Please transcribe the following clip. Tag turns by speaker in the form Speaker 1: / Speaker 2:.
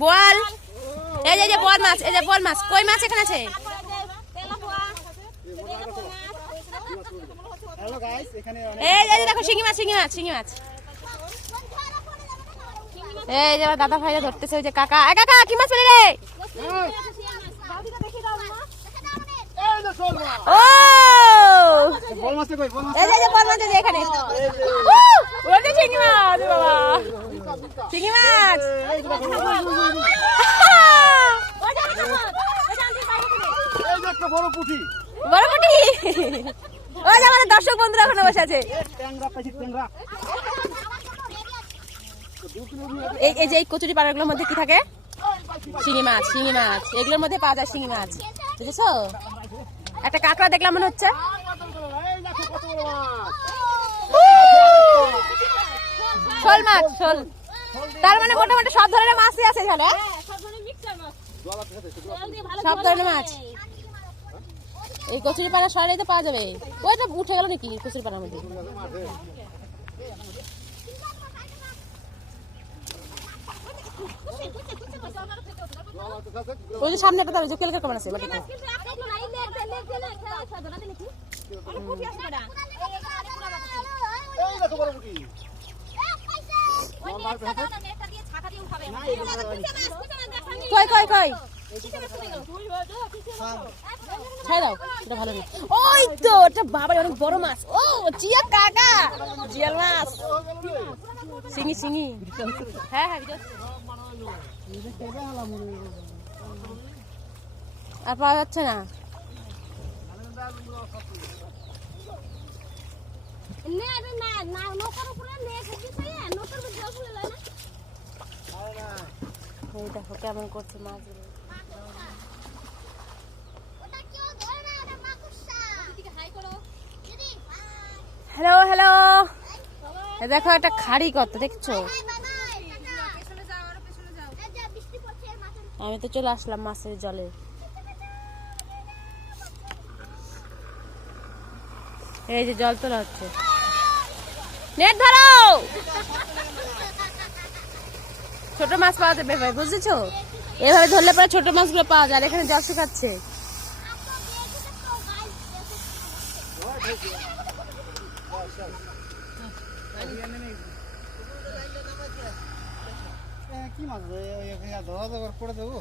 Speaker 1: বোয়াল এই যে বোয়াল মাছ এই যে বোয়াল মাছ। কই মাছ এখানে আছে? এই যে দেখো শিঙি মাছ শিঙি মাছ শিঙি মাছ। এই যে দাদা ভাইরা ধরতেছে ওই যে কাকা। এ কাকা কি মাছ পেলে রে? ও!
Speaker 2: বল বল
Speaker 1: এই যে মাছ এখানে। ওটা শিঙি মাছ। শিঙি মাছ!
Speaker 2: বড় পুঁটি
Speaker 1: বড় কুটি ওই যে আমাদের দর্শক বন্ধুরা ওখানে বসে আছে। এই এই যে এই কচুরি পাড়াগুলোর মধ্যে কি থাকে? শিঙি মাছ শিঙি মাছ। এগুলোর মধ্যে পাওয়া যায় শিঙি মাছ। বুঝেছ? একটা কাঁকড়া দেখলাম মনে হচ্ছে। শোল মাছ শোল। তার মানে মোটামুটি সব ধরনের মাছই আছে এখানে? হ্যাঁ? সব ধরনের মাছ। এই কচুরি পাড়া সরাই তো পাওয়া যাবে? ওইটা উঠে গেল নাকি কচুরি পাড়ার মধ্যে? ওই যে সামনে একটা দাঁড়িয়ে যে কেলকার কেমন আছে
Speaker 2: এই দেখো বড় পুঁটি
Speaker 1: কই কই কই? তো বড় মাছ। ও, জিয়া কাকা। জিয়াল মাছ। সিঙ্গি সিঙ্গি হ্যাঁ হ্যাঁ আর পাওয়া যাচ্ছে না। দেখো কেমন করছে মাছগুলো হ্যালো হ্যালো দেখো একটা খাড়ি কত, দেখছ? আমি তো চলে আসলাম মাছের জলে। এই যে জল তোলা হচ্ছে। নেট ধরো! ছোট মাছ পাওয়া যাবে ভাই বুঝেছ? এভাবে ধরলে পরে ছোট মাছগুলো পাওয়া যায় এখানে শুকাচ্ছে।
Speaker 2: এ, কি মাছ? ধরা ধরা করে দেবো।